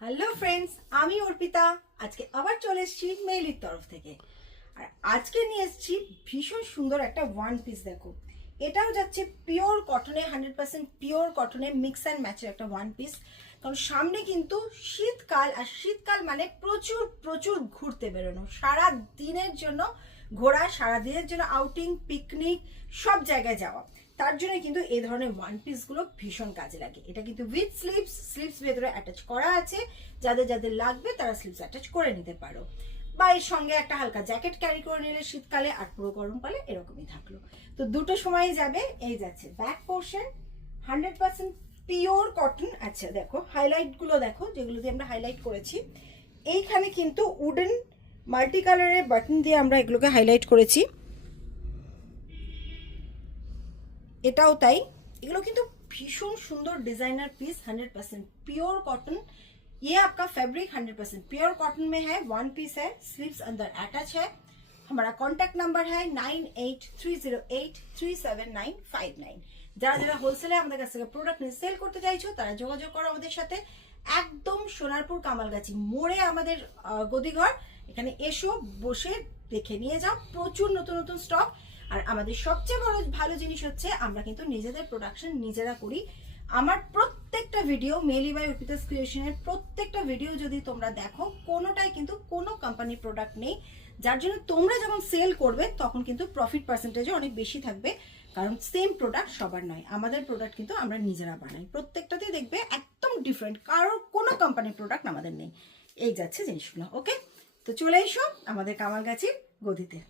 Hello friends, আমি অর্পিতা। আজকে আবার চলে এসেছি মেইলির তরফ থেকে। আর আজকে নিয়ে এসেছি ভীষণ সুন্দর একটা ওয়ান পিস। দেখো, এটাও যাচ্ছে পিওর কটনে, 100% পিওর কটনে মিক্স অ্যান্ড ম্যাচের একটা ওয়ান পিস। কারণ সামনে কিন্তু শীতকাল, আর শীতকাল মানে প্রচুর প্রচুর ঘুরতে বেরোনো, সারা দিনের জন্য ঘোরা, সারা দিনের জন্য আউটিং, পিকনিক, সব জায়গায় যাওয়া। তার জন্য কিন্তু এই ধরনের ওয়ান পিসগুলো ভীষণ কাজে লাগে। এটা কিন্তু উইথ স্লিভস ভেতরে অ্যাটাচ করা আছে। যাদের যাদের লাগবে তারা স্লিভস অ্যাটাচ করে নিতে পারো, বা এর সঙ্গে একটা হালকা জ্যাকেট ক্যারি করে নিলে শীতকালে, আর পুরো গরমকালে এরকমই থাকলো। তো দুটো সময়ই যাবে। এই যাচ্ছে ব্যাক পোর্শন, 100% পিওর কটন। আচ্ছা দেখো, হাইলাইটগুলো দেখো, যেগুলো দিয়ে আমরা হাইলাইট করেছি। এইখানে কিন্তু উডেন মাল্টি কালারের বাটন দিয়ে আমরা এগুলোকে হাইলাইট করেছি। এটাও তাই। এগুলো কিন্তু ভীষণ সুন্দর डिजाइनर पीस, 100% प्योर कॉटन। ये आपका फैब्रिक 100% प्योर कॉटन में है। वन पीस है, स्लीव्स अंदर अटैच है। हमारा कॉन्टैक्ट नंबर है 9830837959। যারা যারা হোলসেলে আমাদের কাছ থেকে প্রোডাক্ট নিয়ে সেল করতে চাইছো তারা যোগাযোগ করো আমাদের সাথে। একদম সোনারপুর কামালগাছি মোড়ে আমাদের গদিঘর। এখানে এসো, বসে দেখে নিয়ে যাও। প্রচুর নতুন নতুন স্টক। আর আমাদের সবচেয়ে বড় ভালো জিনিস হচ্ছে আমরা কিন্তু নিজেদের প্রোডাকশন নিজেরা করি। আমার প্রত্যেকটা ভিডিও, মেইলি বাই অর্পিতাস ক্রিয়েশনের প্রত্যেকটা ভিডিও যদি তোমরা দেখো, কোনোটাই কিন্তু কোনো কোম্পানির প্রোডাক্ট নেই। যার জন্য তোমরা যখন সেল করবে তখন কিন্তু প্রফিট পার্সেন্টেজও অনেক বেশি থাকবে। কারণ সেম প্রোডাক্ট সবার নয়, আমাদের প্রোডাক্ট কিন্তু আমরা নিজেরা বানাই। প্রত্যেকটাতেই দেখবে একদম ডিফারেন্ট, কারোর কোনো কোম্পানির প্রোডাক্ট আমাদের নেই। এই যাচ্ছে জিনিসগুলো। ওকে, তো চলে এসো আমাদের কামালগাছির গদিতে।